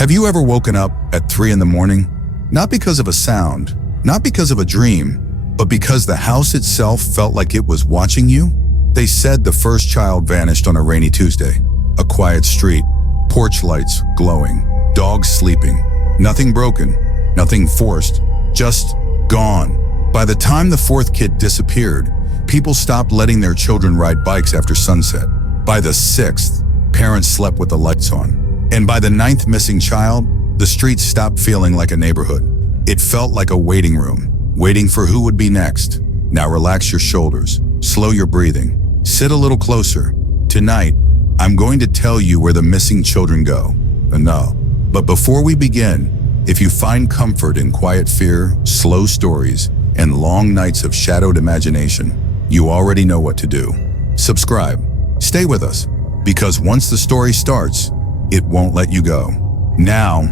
Have you ever woken up at 3 in the morning? Not because of a sound, not because of a dream, but because the house itself felt like it was watching you? They said the first child vanished on a rainy Tuesday. A quiet street, porch lights glowing, dogs sleeping. Nothing broken, nothing forced, just gone. By the time the fourth kid disappeared, people stopped letting their children ride bikes after sunset. By the sixth, parents slept with the lights on. And by the ninth missing child, the streets stopped feeling like a neighborhood. It felt like a waiting room, waiting for who would be next. Now relax your shoulders, slow your breathing, sit a little closer. Tonight, I'm going to tell you where the missing children go. No, but before we begin, if you find comfort in quiet fear, slow stories, and long nights of shadowed imagination, you already know what to do. Subscribe, stay with us, because once the story starts, it won't let you go. Now,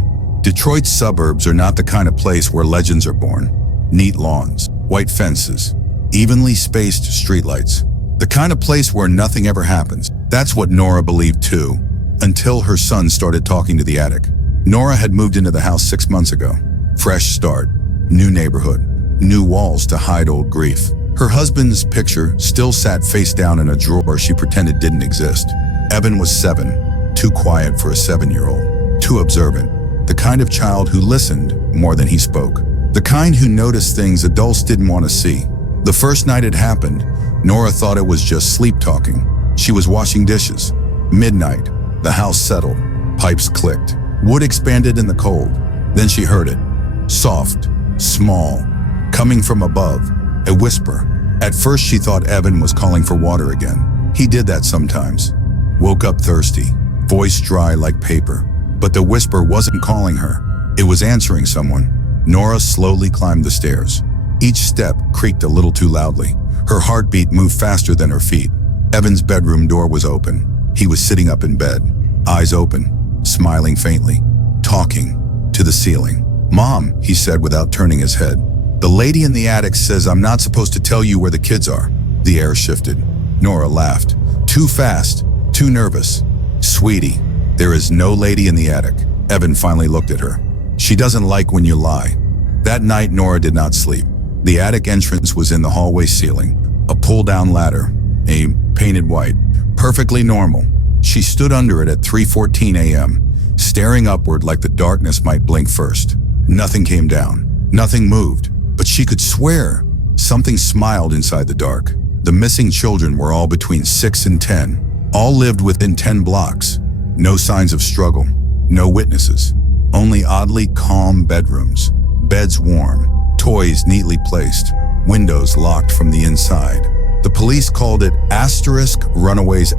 Detroit's suburbs are not the kind of place where legends are born. Neat lawns, white fences, evenly spaced streetlights. The kind of place where nothing ever happens. That's what Nora believed too, until her son started talking to the attic. Nora had moved into the house 6 months ago. Fresh start, new neighborhood, new walls to hide old grief. Her husband's picture still sat face down in a drawer she pretended didn't exist. Evan was 7. Too quiet for a 7-year-old, too observant, the kind of child who listened more than he spoke, the kind who noticed things adults didn't want to see. The first night it happened, Nora thought it was just sleep talking. She was washing dishes. Midnight, the house settled, pipes clicked, wood expanded in the cold. Then she heard it, soft, small, coming from above, a whisper. At first she thought Evan was calling for water again. He did that sometimes. Woke up thirsty, voice dry like paper. But the whisper wasn't calling her. It was answering someone. Nora slowly climbed the stairs. Each step creaked a little too loudly. Her heartbeat moved faster than her feet. Evan's bedroom door was open. He was sitting up in bed, eyes open, smiling faintly, talking to the ceiling. "Mom," he said without turning his head. "The lady in the attic says I'm not supposed to tell you where the kids are." The air shifted. Nora laughed. Too fast, too nervous. "Sweetie, there is no lady in the attic." Evan finally looked at her. "She doesn't like when you lie." That night, Nora did not sleep. The attic entrance was in the hallway ceiling, a pull-down ladder, a painted white, perfectly normal. She stood under it at 3:14 a.m., staring upward like the darkness might blink first. Nothing came down, nothing moved, but she could swear something smiled inside the dark. The missing children were all between 6 and 10. All lived within 10 blocks. No signs of struggle, no witnesses. Only oddly calm bedrooms, beds warm, toys neatly placed, windows locked from the inside. The police called it *runaways*.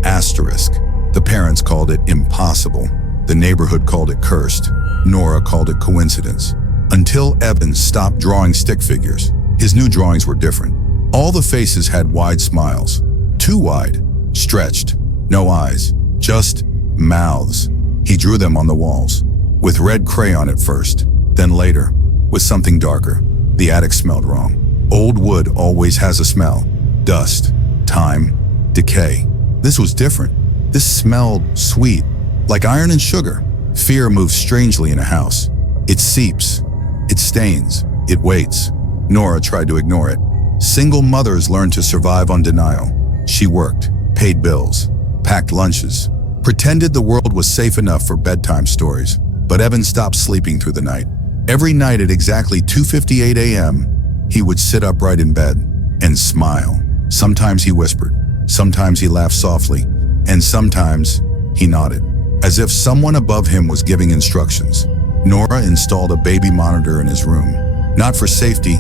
The parents called it impossible. The neighborhood called it cursed. Nora called it coincidence. Until Evan stopped drawing stick figures. His new drawings were different. All the faces had wide smiles. Too wide, stretched. No eyes, just mouths. He drew them on the walls, with red crayon at first, then later, with something darker. The attic smelled wrong. Old wood always has a smell. Dust, time, decay. This was different. This smelled sweet, like iron and sugar. Fear moves strangely in a house. It seeps, it stains, it waits. Nora tried to ignore it. Single mothers learn to survive on denial. She worked, paid bills, packed lunches, pretended the world was safe enough for bedtime stories. But Evan stopped sleeping through the night. Every night at exactly 2:58 a.m., he would sit upright in bed and smile. Sometimes he whispered, sometimes he laughed softly, and sometimes he nodded, as if someone above him was giving instructions. Nora installed a baby monitor in his room, not for safety,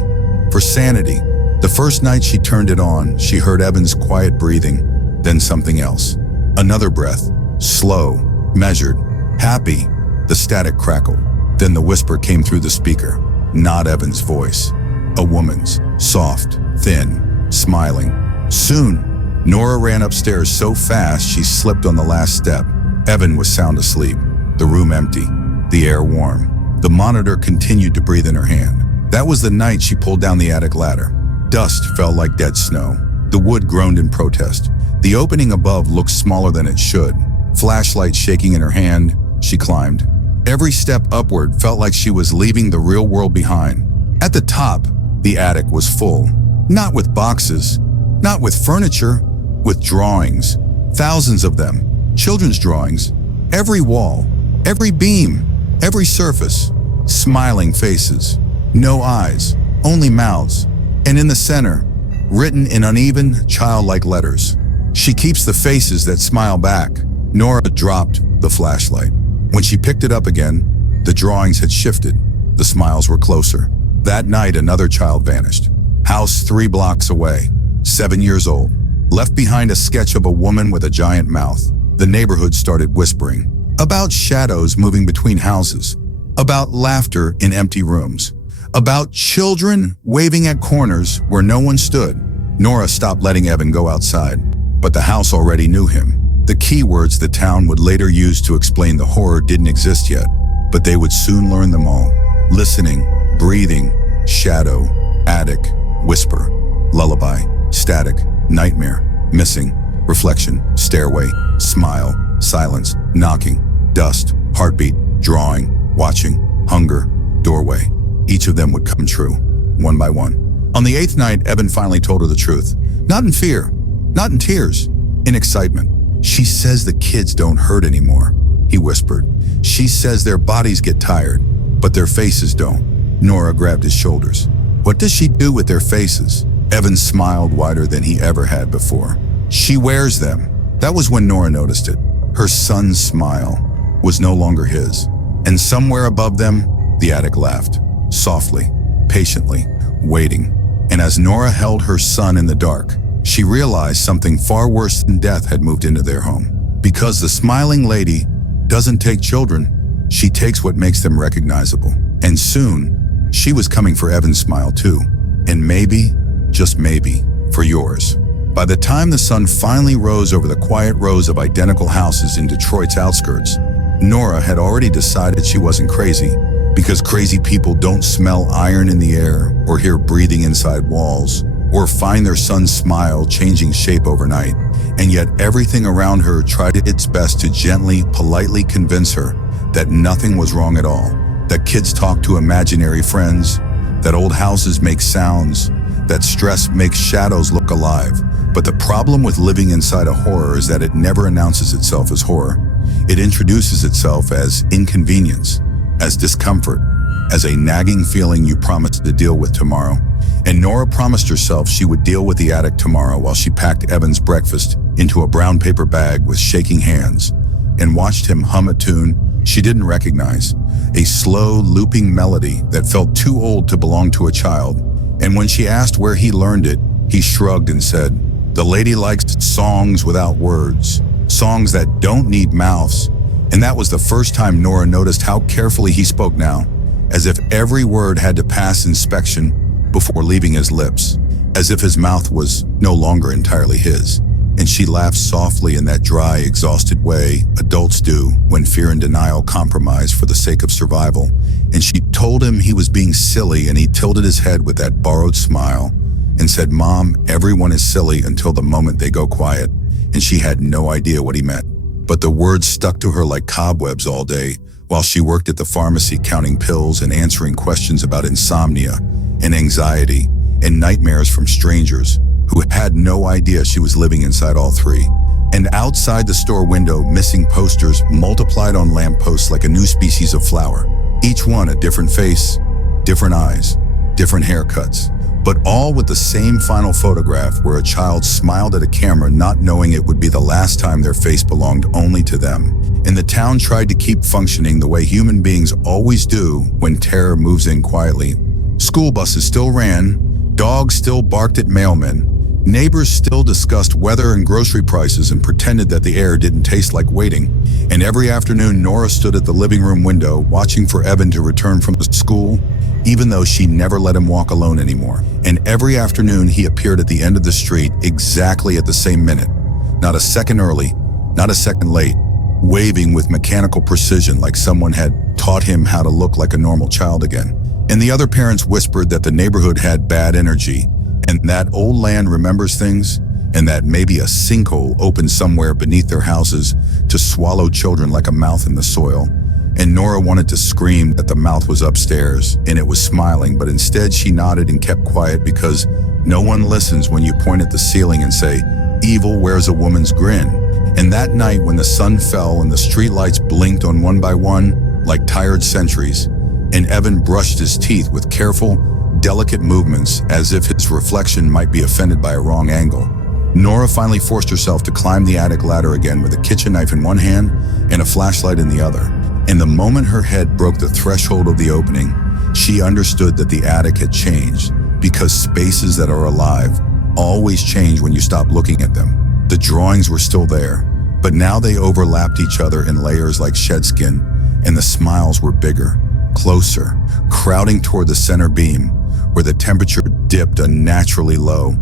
for sanity. The first night she turned it on, she heard Evan's quiet breathing, then something else. Another breath, slow, measured, happy. The static crackled. Then the whisper came through the speaker. Not Evan's voice. A woman's, soft, thin, smiling. Soon, Nora ran upstairs so fast she slipped on the last step. Evan was sound asleep, the room empty, the air warm. The monitor continued to breathe in her hand. That was the night she pulled down the attic ladder. Dust fell like dead snow. The wood groaned in protest. The opening above looked smaller than it should. Flashlight shaking in her hand, she climbed. Every step upward felt like she was leaving the real world behind. At the top, the attic was full. Not with boxes, not with furniture, with drawings. Thousands of them. Children's drawings. Every wall, every beam, every surface. Smiling faces. No eyes, only mouths. And in the center, written in uneven, childlike letters. She keeps the faces that smile back. Nora dropped the flashlight. When she picked it up again, the drawings had shifted. The smiles were closer. That night, another child vanished. House 3 blocks away, 7 years old. Left behind a sketch of a woman with a giant mouth. The neighborhood started whispering. About shadows moving between houses. About laughter in empty rooms. About children waving at corners where no one stood. Nora stopped letting Evan go outside, but the house already knew him. The keywords the town would later use to explain the horror didn't exist yet, but they would soon learn them all. Listening, breathing, shadow, attic, whisper, lullaby, static, nightmare, missing, reflection, stairway, smile, silence, knocking, dust, heartbeat, drawing, watching, hunger, doorway. Each of them would come true, one by one. On the 8th night, Evan finally told her the truth. Not in fear, not in tears, in excitement. She says the kids don't hurt anymore, he whispered. She says their bodies get tired, but their faces don't. Nora grabbed his shoulders. What does she do with their faces? Evan smiled wider than he ever had before. She wears them. That was when Nora noticed it. Her son's smile was no longer his. And somewhere above them, the attic laughed. Softly, patiently, waiting. And as Nora held her son in the dark, she realized something far worse than death had moved into their home. Because the smiling lady doesn't take children, she takes what makes them recognizable. And soon, she was coming for Evan's smile too. And maybe, just maybe, for yours. By the time the sun finally rose over the quiet rows of identical houses in Detroit's outskirts, Nora had already decided she wasn't crazy, because crazy people don't smell iron in the air or hear breathing inside walls, or find their son's smile changing shape overnight. And yet everything around her tried its best to gently, politely convince her that nothing was wrong at all, that kids talk to imaginary friends, that old houses make sounds, that stress makes shadows look alive. But the problem with living inside a horror is that it never announces itself as horror. It introduces itself as inconvenience, as discomfort, as a nagging feeling you promised to deal with tomorrow. And Nora promised herself she would deal with the attic tomorrow while she packed Evan's breakfast into a brown paper bag with shaking hands and watched him hum a tune she didn't recognize, a slow, looping melody that felt too old to belong to a child. And when she asked where he learned it, he shrugged and said, "The lady likes songs without words, songs that don't need mouths." And that was the first time Nora noticed how carefully he spoke now, as if every word had to pass inspection before leaving his lips, as if his mouth was no longer entirely his. And she laughed softly in that dry, exhausted way adults do when fear and denial compromise for the sake of survival. And she told him he was being silly, and he tilted his head with that borrowed smile and said, "Mom, everyone is silly until the moment they go quiet." And she had no idea what he meant. But the words stuck to her like cobwebs all day while she worked at the pharmacy counting pills and answering questions about insomnia and anxiety and nightmares from strangers who had no idea she was living inside all three. And outside the store window, missing posters multiplied on lampposts like a new species of flower. Each one a different face, different eyes, different haircuts, but all with the same final photograph where a child smiled at a camera not knowing it would be the last time their face belonged only to them. And the town tried to keep functioning the way human beings always do when terror moves in quietly. School buses still ran, dogs still barked at mailmen, neighbors still discussed weather and grocery prices and pretended that the air didn't taste like waiting. And every afternoon, Nora stood at the living room window watching for Evan to return from school, even though she never let him walk alone anymore. And every afternoon, he appeared at the end of the street exactly at the same minute. Not a second early, not a second late, waving with mechanical precision like someone had taught him how to look like a normal child again. And the other parents whispered that the neighborhood had bad energy, and that old land remembers things, and that maybe a sinkhole opened somewhere beneath their houses to swallow children like a mouth in the soil. and Nora wanted to scream that the mouth was upstairs and it was smiling, but instead she nodded and kept quiet because no one listens when you point at the ceiling and say, "Evil wears a woman's grin." And that night when the sun fell and the streetlights blinked on one by one like tired sentries, and Evan brushed his teeth with careful, delicate movements as if his reflection might be offended by a wrong angle, Nora finally forced herself to climb the attic ladder again with a kitchen knife in one hand and a flashlight in the other. And the moment her head broke the threshold of the opening, she understood that the attic had changed, because spaces that are alive always change when you stop looking at them. The drawings were still there, but now they overlapped each other in layers like shed skin, and the smiles were bigger, closer, crowding toward the center beam, where the temperature dipped unnaturally low,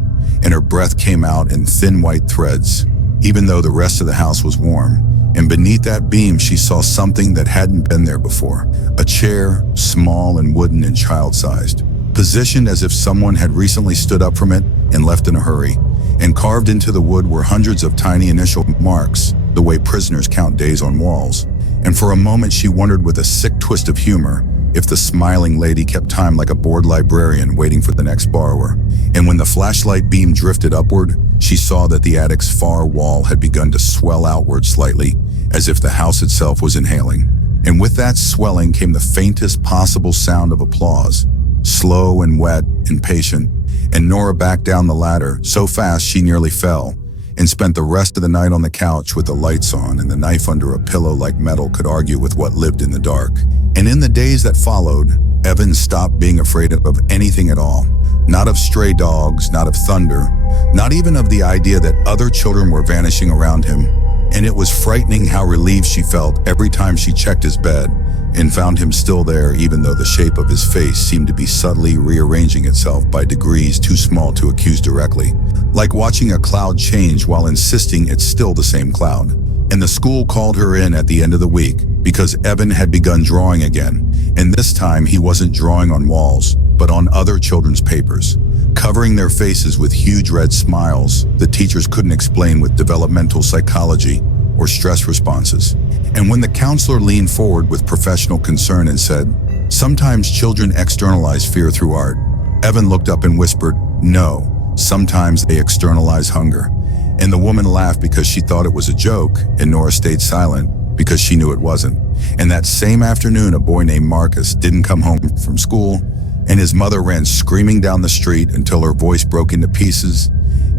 and her breath came out in thin white threads, even though the rest of the house was warm. And beneath that beam, she saw something that hadn't been there before. A chair, small and wooden and child-sized, positioned as if someone had recently stood up from it and left in a hurry. And carved into the wood were hundreds of tiny initial marks, the way prisoners count days on walls. And for a moment she wondered with a sick twist of humor if the smiling lady kept time like a bored librarian waiting for the next borrower. And when the flashlight beam drifted upward, she saw that the attic's far wall had begun to swell outward slightly, as if the house itself was inhaling. And with that swelling came the faintest possible sound of applause, slow and wet and patient, and Nora backed down the ladder so fast she nearly fell, and spent the rest of the night on the couch with the lights on and the knife under a pillow like metal could argue with what lived in the dark. And in the days that followed, Evan stopped being afraid of anything at all. Not of stray dogs, not of thunder, not even of the idea that other children were vanishing around him. And it was frightening how relieved she felt every time she checked his bed and found him still there, even though the shape of his face seemed to be subtly rearranging itself by degrees too small to accuse directly, like watching a cloud change while insisting it's still the same cloud. And the school called her in at the end of the week because Evan had begun drawing again, and this time he wasn't drawing on walls, but on other children's papers, covering their faces with huge red smiles the teachers couldn't explain with developmental psychology or stress responses. And when the counselor leaned forward with professional concern and said, "Sometimes children externalize fear through art," Evan looked up and whispered, "No, sometimes they externalize hunger." And the woman laughed because she thought it was a joke, and Nora stayed silent because she knew it wasn't. And that same afternoon, a boy named Marcus didn't come home from school, and his mother ran screaming down the street until her voice broke into pieces,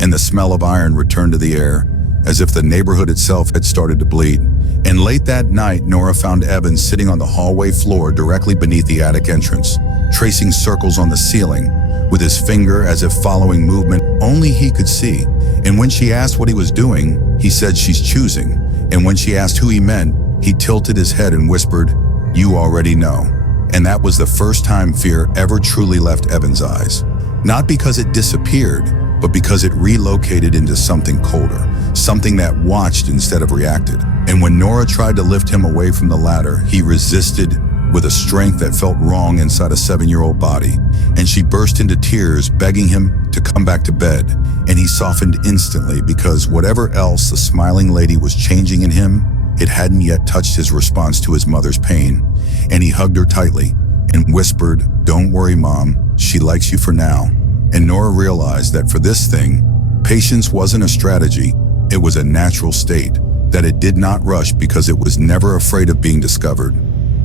and the smell of iron returned to the air, as if the neighborhood itself had started to bleed. And late that night, Nora found Evan sitting on the hallway floor directly beneath the attic entrance, tracing circles on the ceiling, with his finger as if following movement only he could see. And when she asked what he was doing, he said, "She's choosing." And when she asked who he meant, he tilted his head and whispered, "You already know." And that was the first time fear ever truly left Evan's eyes. Not because it disappeared, but because it relocated into something colder, something that watched instead of reacted. And when Nora tried to lift him away from the ladder, he resisted with a strength that felt wrong inside a 7-year-old body. And she burst into tears, begging him to come back to bed. And he softened instantly because whatever else the smiling lady was changing in him, it hadn't yet touched his response to his mother's pain. And he hugged her tightly and whispered, "Don't worry, Mom, she likes you for now." And Nora realized that for this thing, patience wasn't a strategy, it was a natural state, that it did not rush because it was never afraid of being discovered,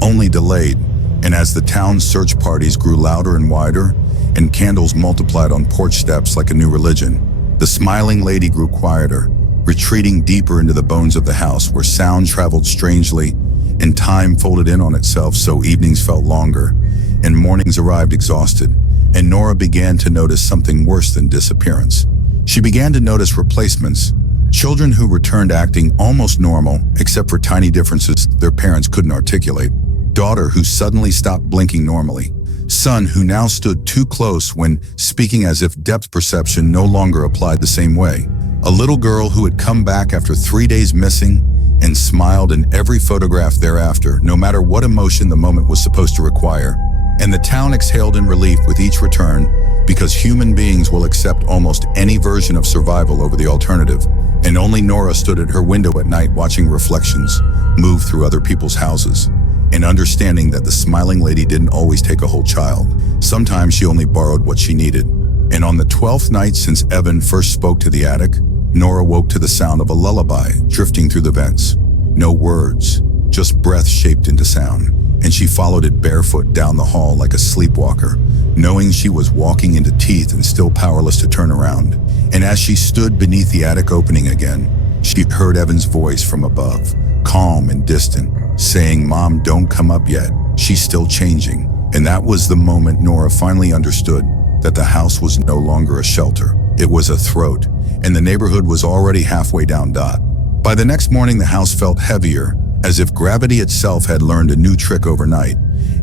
only delayed. And as the town's search parties grew louder and wider, and candles multiplied on porch steps like a new religion, the smiling lady grew quieter, retreating deeper into the bones of the house where sound traveled strangely, and time folded in on itself so evenings felt longer, and mornings arrived exhausted. And Nora began to notice something worse than disappearance. She began to notice replacements, children who returned acting almost normal, except for tiny differences their parents couldn't articulate. Daughter who suddenly stopped blinking normally. Son who now stood too close when speaking as if depth perception no longer applied the same way. A little girl who had come back after 3 days missing and smiled in every photograph thereafter, no matter what emotion the moment was supposed to require. And the town exhaled in relief with each return, because human beings will accept almost any version of survival over the alternative. And only Nora stood at her window at night watching reflections move through other people's houses. and understanding that the smiling lady didn't always take a whole child. Sometimes she only borrowed what she needed. And on the 12th night since Evan first spoke to the attic, Nora woke to the sound of a lullaby drifting through the vents. No words, just breath shaped into sound. And she followed it barefoot down the hall like a sleepwalker, knowing she was walking into teeth and still powerless to turn around. And as she stood beneath the attic opening again, she heard Evan's voice from above, calm and distant, saying, "Mom, don't come up yet. She's still changing." And that was the moment Nora finally understood that the house was no longer a shelter. It was a throat, and the neighborhood was already halfway down dot. By the next morning, the house felt heavier, as if gravity itself had learned a new trick overnight,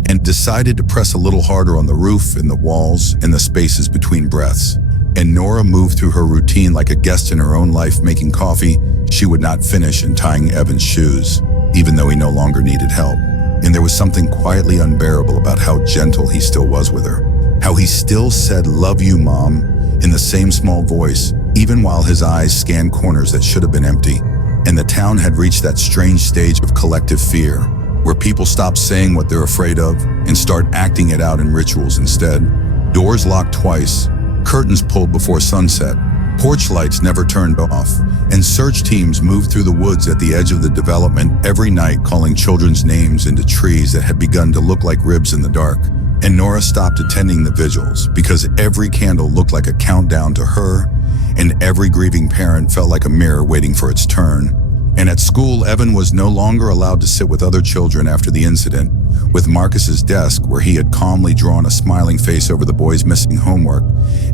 and decided to press a little harder on the roof and the walls and the spaces between breaths. And Nora moved through her routine like a guest in her own life, making coffee she would not finish and tying Evan's shoes, even though he no longer needed help. And there was something quietly unbearable about how gentle he still was with her. How he still said, "Love you, Mom," in the same small voice, even while his eyes scanned corners that should have been empty. And the town had reached that strange stage of collective fear, where people stop saying what they're afraid of and start acting it out in rituals instead. Doors locked twice, curtains pulled before sunset, porch lights never turned off, and search teams moved through the woods at the edge of the development every night, calling children's names into trees that had begun to look like ribs in the dark. And Nora stopped attending the vigils because every candle looked like a countdown to her, and every grieving parent felt like a mirror waiting for its turn. And at school, Evan was no longer allowed to sit with other children after the incident, with Marcus's desk where he had calmly drawn a smiling face over the boy's missing homework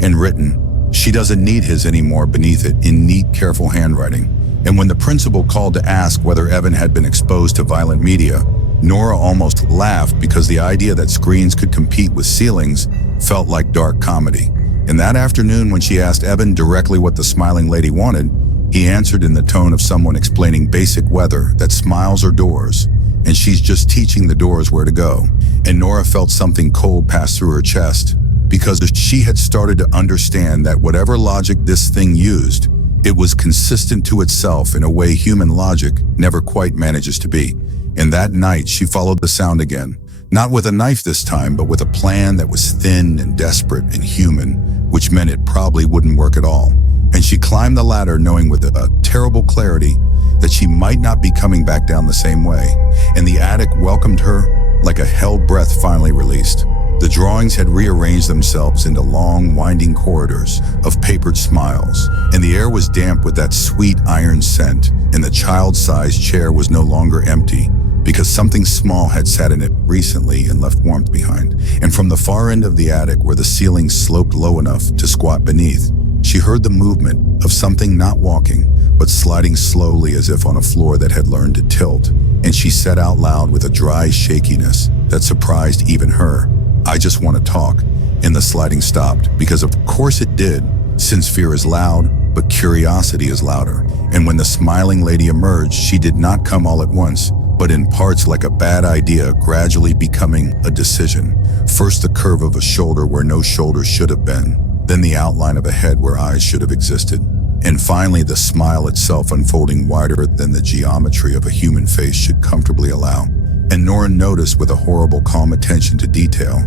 and written, "She doesn't need his anymore," beneath it in neat, careful handwriting. And when the principal called to ask whether Evan had been exposed to violent media, Nora almost laughed because the idea that screens could compete with ceilings felt like dark comedy. And that afternoon, when she asked Evan directly what the smiling lady wanted, he answered in the tone of someone explaining basic weather, that smiles are doors, and she's just teaching the doors where to go. And Nora felt something cold pass through her chest, because she had started to understand that whatever logic this thing used, it was consistent to itself in a way human logic never quite manages to be. And that night, she followed the sound again, not with a knife this time, but with a plan that was thin and desperate and human, which meant it probably wouldn't work at all. And she climbed the ladder knowing with a terrible clarity that she might not be coming back down the same way. And the attic welcomed her like a held breath finally released. The drawings had rearranged themselves into long, winding corridors of papered smiles, and the air was damp with that sweet iron scent, and the child-sized chair was no longer empty, because something small had sat in it recently and left warmth behind. And from the far end of the attic, where the ceiling sloped low enough to squat beneath, she heard the movement of something not walking, but sliding slowly as if on a floor that had learned to tilt. And she said out loud with a dry shakiness that surprised even her, "I just want to talk." And the sliding stopped, because of course it did, since fear is loud, but curiosity is louder. And when the smiling lady emerged, she did not come all at once, but in parts like a bad idea gradually becoming a decision. First the curve of a shoulder where no shoulder should have been, then the outline of a head where eyes should have existed, and finally the smile itself unfolding wider than the geometry of a human face should comfortably allow. And Nora noticed with a horrible calm attention to detail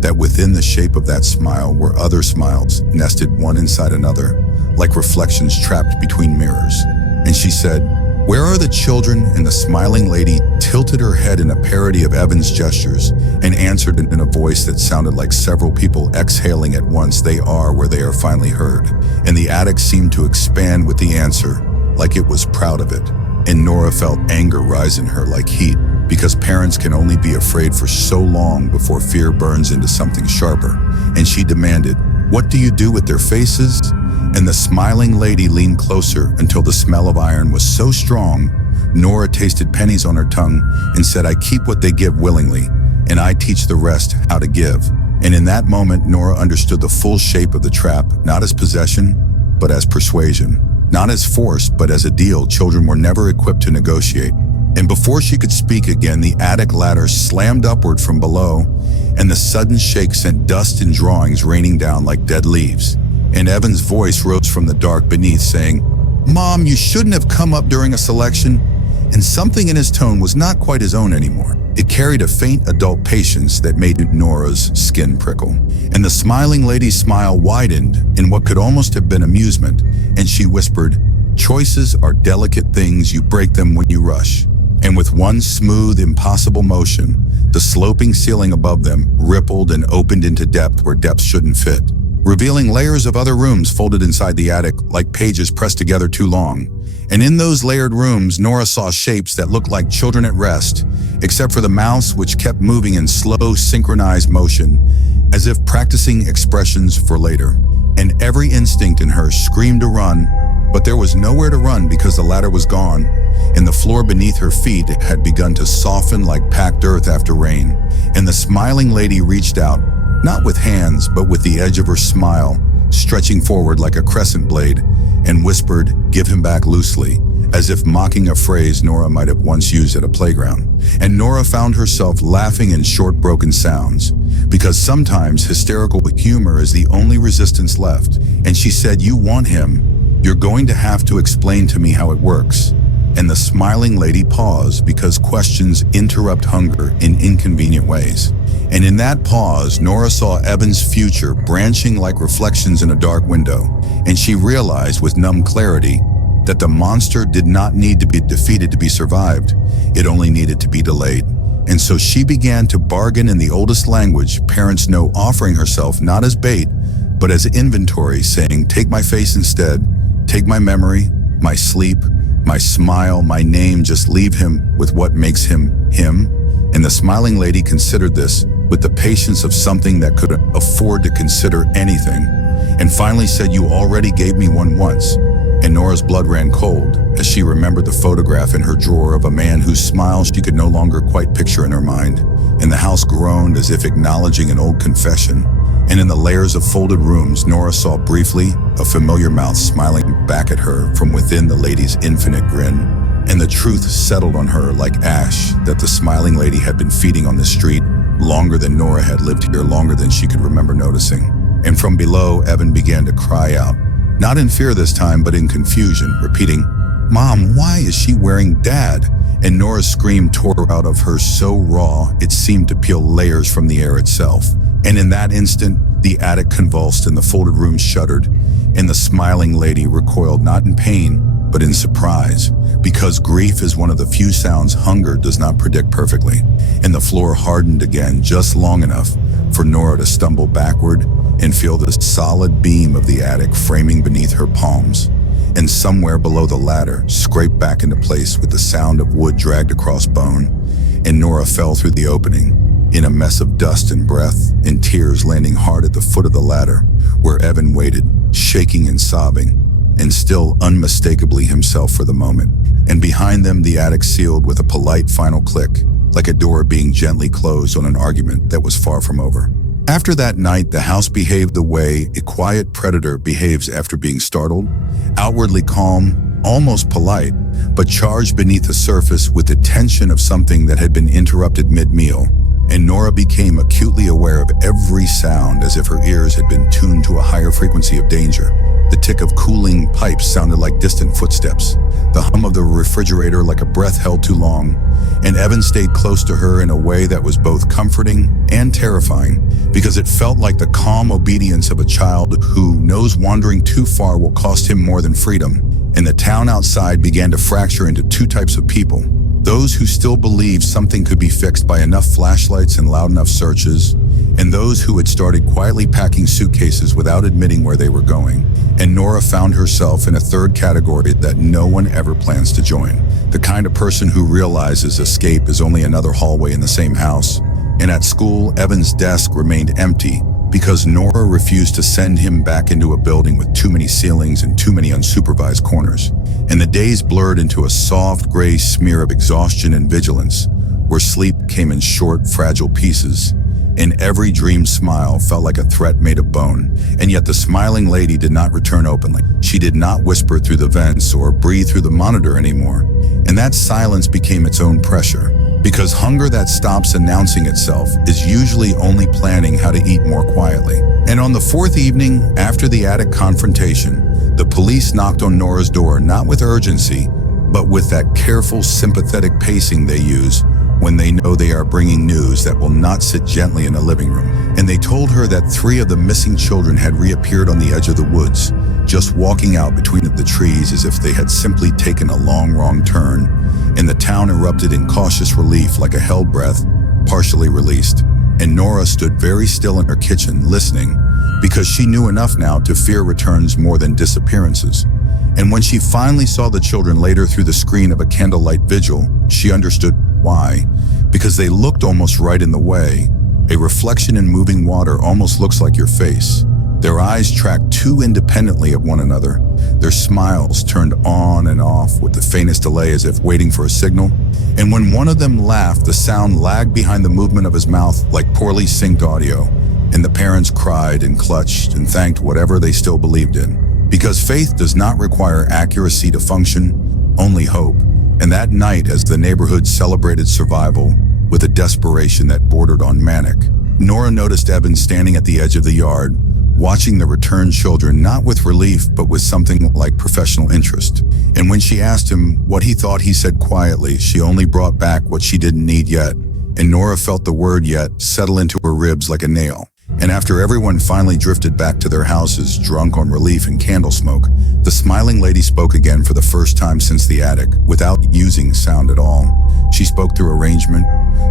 that within the shape of that smile were other smiles nested one inside another, like reflections trapped between mirrors. And she said, "Where are the children?" And the smiling lady tilted her head in a parody of Evan's gestures and answered in a voice that sounded like several people exhaling at once, "They are where they are finally heard." And the attic seemed to expand with the answer, like it was proud of it. And Nora felt anger rise in her like heat, because parents can only be afraid for so long before fear burns into something sharper. And she demanded, "What do you do with their faces?" And the smiling lady leaned closer until the smell of iron was so strong, Nora tasted pennies on her tongue and said, "I keep what they give willingly, and I teach the rest how to give." And in that moment, Nora understood the full shape of the trap, not as possession, but as persuasion. Not as force, but as a deal children were never equipped to negotiate. And before she could speak again, the attic ladder slammed upward from below, and the sudden shake sent dust and drawings raining down like dead leaves. And Evan's voice rose from the dark beneath, saying, "Mom, you shouldn't have come up during a selection." And something in his tone was not quite his own anymore. It carried a faint adult patience that made Nora's skin prickle. And the smiling lady's smile widened in what could almost have been amusement, and she whispered, "Choices are delicate things, you break them when you rush." And with one smooth, impossible motion, the sloping ceiling above them rippled and opened into depth where depth shouldn't fit, revealing layers of other rooms folded inside the attic like pages pressed together too long. And in those layered rooms, Nora saw shapes that looked like children at rest, except for the mouths which kept moving in slow, synchronized motion, as if practicing expressions for later. And every instinct in her screamed to run, but there was nowhere to run because the ladder was gone, and the floor beneath her feet had begun to soften like packed earth after rain. And the smiling lady reached out, not with hands, but with the edge of her smile, stretching forward like a crescent blade, and whispered, "Give him back loosely," as if mocking a phrase Nora might have once used at a playground. And Nora found herself laughing in short, broken sounds, because sometimes hysterical humor is the only resistance left. And she said, "You want him. You're going to have to explain to me how it works." And the smiling lady paused because questions interrupt hunger in inconvenient ways. And in that pause, Nora saw Evan's future branching like reflections in a dark window, and she realized with numb clarity that the monster did not need to be defeated to be survived. It only needed to be delayed. And so she began to bargain in the oldest language parents know, offering herself not as bait, but as inventory, saying, "Take my face instead, take my memory, my sleep, my smile, my name, just leave him with what makes him him." And the smiling lady considered this with the patience of something that could afford to consider anything, and finally said, "You already gave me one once." And Nora's blood ran cold as she remembered the photograph in her drawer of a man whose smile she could no longer quite picture in her mind. And the house groaned as if acknowledging an old confession. And in the layers of folded rooms, Nora saw briefly a familiar mouth smiling back at her from within the lady's infinite grin. And the truth settled on her like ash that the smiling lady had been feeding on the street longer than Nora had lived here, longer than she could remember noticing. And from below, Evan began to cry out, not in fear this time, but in confusion, repeating, "Mom, why is she wearing Dad?" And Nora's scream tore out of her so raw, it seemed to peel layers from the air itself. And in that instant, the attic convulsed and the folded rooms shuddered, and the smiling lady recoiled not in pain, but in surprise, because grief is one of the few sounds hunger does not predict perfectly. And the floor hardened again just long enough for Nora to stumble backward and feel the solid beam of the attic framing beneath her palms. And somewhere below the ladder scraped back into place with the sound of wood dragged across bone, and Nora fell through the opening, in a mess of dust and breath, and tears landing hard at the foot of the ladder, where Evan waited, shaking and sobbing, and still unmistakably himself for the moment. And behind them, the attic sealed with a polite final click, like a door being gently closed on an argument that was far from over. After that night, the house behaved the way a quiet predator behaves after being startled, outwardly calm, almost polite, but charged beneath the surface with the tension of something that had been interrupted mid-meal. And Nora became acutely aware of every sound as if her ears had been tuned to a higher frequency of danger. The tick of cooling pipes sounded like distant footsteps, the hum of the refrigerator like a breath held too long, and Evan stayed close to her in a way that was both comforting and terrifying, because it felt like the calm obedience of a child who knows wandering too far will cost him more than freedom. And the town outside began to fracture into two types of people: those who still believed something could be fixed by enough flashlights and loud enough searches, and those who had started quietly packing suitcases without admitting where they were going. And Nora found herself in a third category that no one ever plans to join: the kind of person who realizes escape is only another hallway in the same house. And at school, Evan's desk remained empty because Nora refused to send him back into a building with too many ceilings and too many unsupervised corners. And the days blurred into a soft gray smear of exhaustion and vigilance, where sleep came in short, fragile pieces, and every dream smile felt like a threat made of bone. And yet the smiling lady did not return openly. She did not whisper through the vents or breathe through the monitor anymore. And that silence became its own pressure, because hunger that stops announcing itself is usually only planning how to eat more quietly. And on the fourth evening, after the attic confrontation, the police knocked on Nora's door, not with urgency, but with that careful, sympathetic pacing they use when they know they are bringing news that will not sit gently in a living room. And they told her that 3 of the missing children had reappeared on the edge of the woods, just walking out between the trees as if they had simply taken a long wrong turn. And the town erupted in cautious relief like a held breath, partially released. And Nora stood very still in her kitchen, listening, because she knew enough now to fear returns more than disappearances. And when she finally saw the children later through the screen of a candlelight vigil, she understood why. Because they looked almost right in the way. A reflection in moving water almost looks like your face. Their eyes tracked too independently of one another. Their smiles turned on and off with the faintest delay as if waiting for a signal. And when one of them laughed, the sound lagged behind the movement of his mouth like poorly synced audio. And the parents cried and clutched and thanked whatever they still believed in. Because faith does not require accuracy to function, only hope. And that night, as the neighborhood celebrated survival with a desperation that bordered on manic, Nora noticed Evan standing at the edge of the yard, watching the returned children not with relief but with something like professional interest. And when she asked him what he thought, he said quietly, she only brought back what she didn't need yet. And Nora felt the word yet settle into her ribs like a nail. And after everyone finally drifted back to their houses, drunk on relief and candle smoke, the smiling lady spoke again for the first time since the attic, without using sound at all. She spoke through arrangement,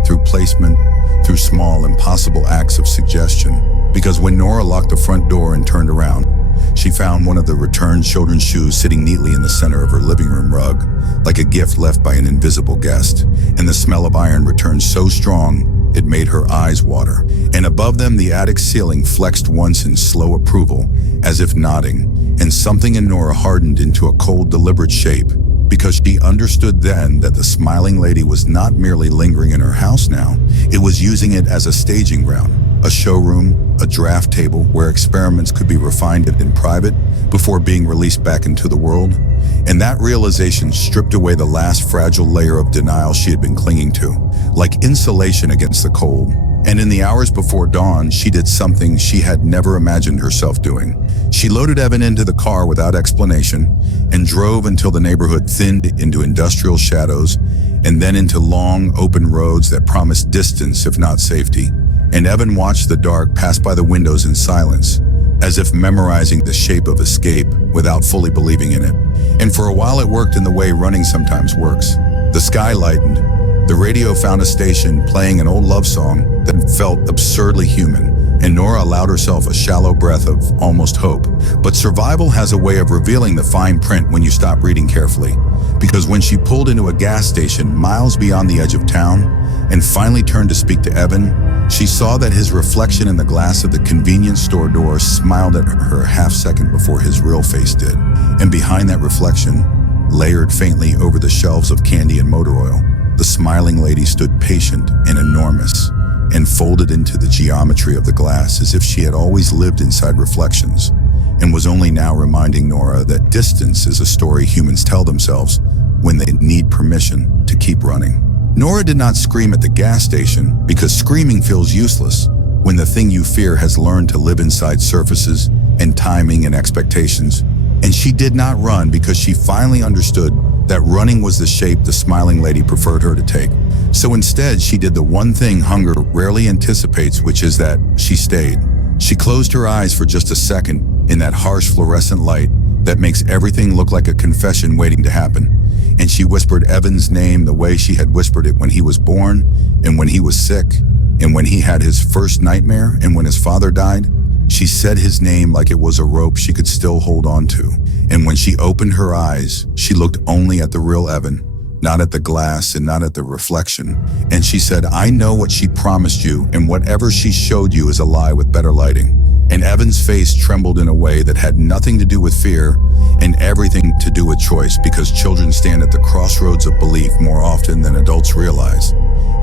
through placement, through small, impossible acts of suggestion. Because when Nora locked the front door and turned around, she found one of the returned children's shoes sitting neatly in the center of her living room rug, like a gift left by an invisible guest. And the smell of iron returned so strong, it made her eyes water. And above them, the attic ceiling flexed once in slow approval, as if nodding, and something in Nora hardened into a cold, deliberate shape, because she understood then that the smiling lady was not merely lingering in her house now, it was using it as a staging ground, a showroom, a draft table where experiments could be refined in private before being released back into the world. And that realization stripped away the last fragile layer of denial she had been clinging to, like insulation against the cold. And in the hours before dawn, she did something she had never imagined herself doing. She loaded Evan into the car without explanation and drove until the neighborhood thinned into industrial shadows and then into long, open roads that promised distance if not safety. And Evan watched the dark pass by the windows in silence, as if memorizing the shape of escape without fully believing in it. And for a while it worked in the way running sometimes works. The sky lightened. The radio found a station playing an old love song that felt absurdly human, and Nora allowed herself a shallow breath of almost hope. But survival has a way of revealing the fine print when you stop reading carefully. Because when she pulled into a gas station miles beyond the edge of town and finally turned to speak to Evan, she saw that his reflection in the glass of the convenience store door smiled at her a half second before his real face did. And behind that reflection, layered faintly over the shelves of candy and motor oil, the smiling lady stood patient and enormous, and folded into the geometry of the glass as if she had always lived inside reflections, and was only now reminding Nora that distance is a story humans tell themselves when they need permission to keep running. Nora did not scream at the gas station because screaming feels useless when the thing you fear has learned to live inside surfaces and timing and expectations. And she did not run because she finally understood that running was the shape the smiling lady preferred her to take. So instead, she did the one thing hunger rarely anticipates, which is that she stayed. She closed her eyes for just a second in that harsh fluorescent light that makes everything look like a confession waiting to happen. And she whispered Evan's name the way she had whispered it when he was born, and when he was sick, and when he had his first nightmare, and when his father died. She said his name like it was a rope she could still hold on to. And when she opened her eyes, she looked only at the real Evan, not at the glass and not at the reflection. And she said, "I know what she promised you, and whatever she showed you is a lie with better lighting." And Evan's face trembled in a way that had nothing to do with fear and everything to do with choice, because children stand at the crossroads of belief more often than adults realize.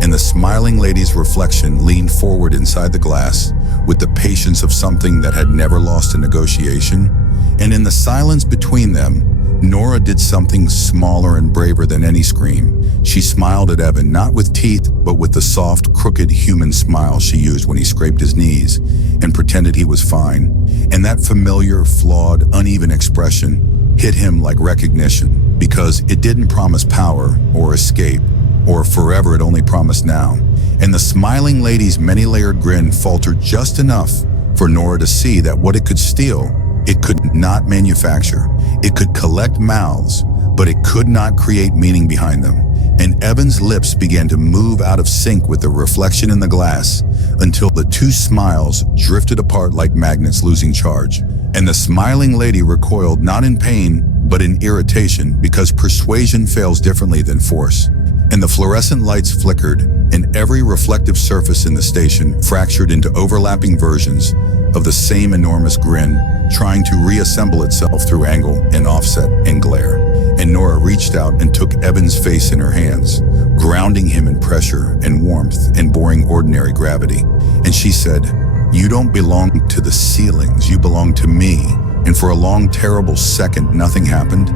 And the smiling lady's reflection leaned forward inside the glass with the patience of something that had never lost a negotiation. And in the silence between them, Nora did something smaller and braver than any scream. She smiled at Evan, not with teeth, but with the soft, crooked human smile she used when he scraped his knees and pretended he was fine. And that familiar, flawed, uneven expression hit him like recognition, because it didn't promise power or escape or forever it only promised now. And the smiling lady's many-layered grin faltered just enough for Nora to see that what it could steal, it could not manufacture. It could collect mouths, but it could not create meaning behind them. And Evan's lips began to move out of sync with the reflection in the glass until the two smiles drifted apart like magnets losing charge. And the smiling lady recoiled not in pain, but in irritation, because persuasion fails differently than force. And the fluorescent lights flickered, and every reflective surface in the station fractured into overlapping versions of the same enormous grin, trying to reassemble itself through angle and offset and glare. And Nora reached out and took Evan's face in her hands, grounding him in pressure and warmth and boring ordinary gravity. And she said, "You don't belong to the ceilings, you belong to me." And for a long, terrible second, nothing happened.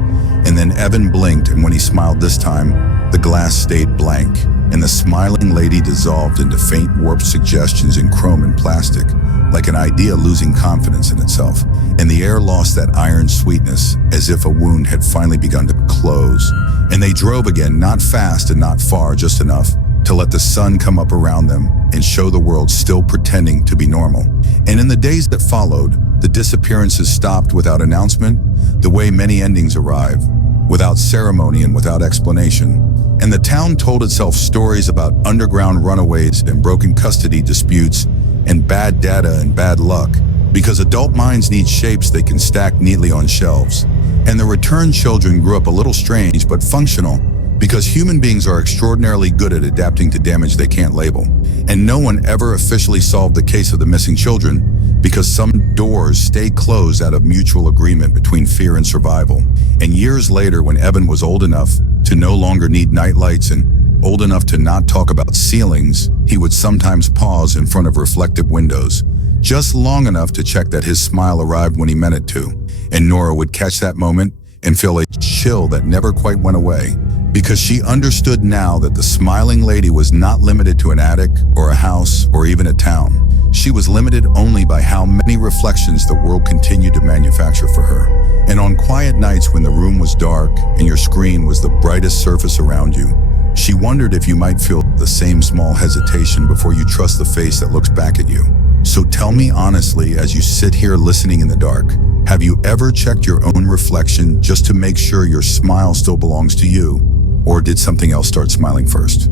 And then Evan blinked, and when he smiled this time, the glass stayed blank, and the smiling lady dissolved into faint, warped suggestions in chrome and plastic, like an idea losing confidence in itself. And the air lost that iron sweetness, as if a wound had finally begun to close. And they drove again, not fast and not far, just enough to let the sun come up around them and show the world still pretending to be normal. And in the days that followed, the disappearances stopped without announcement, the way many endings arrive, without ceremony and without explanation. And the town told itself stories about underground runaways and broken custody disputes and bad data and bad luck, because adult minds need shapes they can stack neatly on shelves. And the returned children grew up a little strange but functional, because human beings are extraordinarily good at adapting to damage they can't label. And no one ever officially solved the case of the missing children, because some doors stayed closed out of mutual agreement between fear and survival. And years later, when Evan was old enough to no longer need nightlights and old enough to not talk about ceilings, he would sometimes pause in front of reflective windows, just long enough to check that his smile arrived when he meant it to. And Nora would catch that moment and feel a chill that never quite went away, because she understood now that the smiling lady was not limited to an attic or a house or even a town. She was limited only by how many reflections the world continued to manufacture for her. And on quiet nights when the room was dark and your screen was the brightest surface around you, she wondered if you might feel the same small hesitation before you trust the face that looks back at you. So tell me honestly, as you sit here listening in the dark, have you ever checked your own reflection just to make sure your smile still belongs to you? Or did something else start smiling first?